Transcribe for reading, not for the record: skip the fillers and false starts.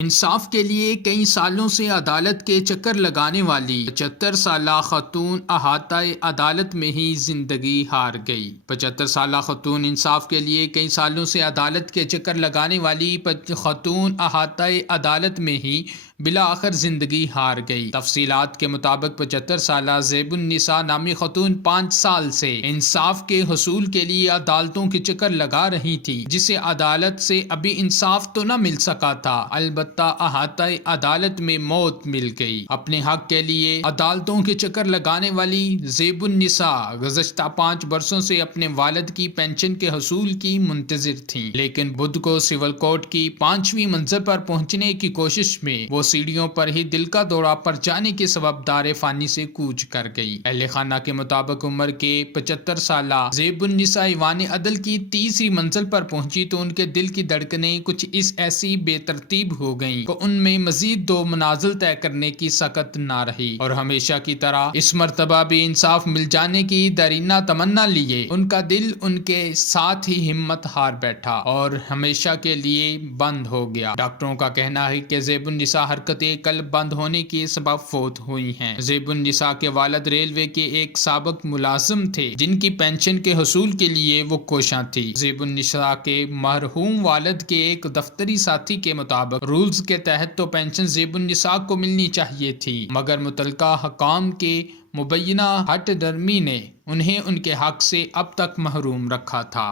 انصاف کے لیے کئی سالوں سے عدالت کے چکر لگانے والی 75 سالہ خاتون احاطۂ عدالت میں ہی زندگی ہار گئی۔ 75 سالہ خاتون انصاف کے لیے کئی سالوں سے عدالت کے چکر لگانے والی خاتون احاطۂ عدالت میں ہی بالآخر زندگی ہار گئی۔ تفصیلات کے مطابق 75 سالہ زیب النساء نامی خاتون 5 سال سے انصاف کے حصول کے لیے عدالتوں کے چکر لگا رہی تھی، جسے عدالت سے ابھی انصاف تو نہ مل سکا تھا، البتہ احاطۂ عدالت میں موت مل گئی۔ اپنے حق کے لیے عدالتوں کے چکر لگانے والی زیب النساء گزشتہ 5 برسوں سے اپنے والد کی پینشن کے حصول کی منتظر تھیں، لیکن بدھ کو سول کورٹ کی 5ویں منزل پر پہنچنے کی کوشش میں وہ سیڑھیوں پر ہی دل کا دورہ پڑ جانے کے سبب دار فانی سے کوچ کر گئی۔ اہل خانہ کے مطابق عمر کے 75 سالہ زیب النساء ایوان عدل کی 30ویں منزل پر پہنچی تو ان کے دل کی دھڑکنیں کچھ اس ایسی بے ترتیب ہو گئیں کہ ان میں مزید 2 منازل طے کرنے کی سکت نہ رہی، اور ہمیشہ کی طرح اس مرتبہ بھی انصاف مل جانے کی درینہ تمنا لیے ان کا دل ان کے ساتھ ہی ہمت ہار بیٹھا اور ہمیشہ کے لیے بند ہو گیا۔ ڈاکٹروں کا کہنا ہے کہ زیب النساء حرکتیں قلب بند ہونے کے سبب فوت ہوئی ہیں۔ زیب النساء کے والد ریلوے کے ایک سابق ملازم تھے، جن کی پینشن کے حصول کے لیے وہ کوشاں تھی۔ زیب النساء کے مرحوم والد کے ایک دفتری ساتھی کے مطابق رولز کے تحت تو پینشن زیب النساء کو ملنی چاہیے تھی، مگر متعلقہ حکام کے مبینہ ہٹ درمی نے انہیں ان کے حق سے اب تک محروم رکھا تھا۔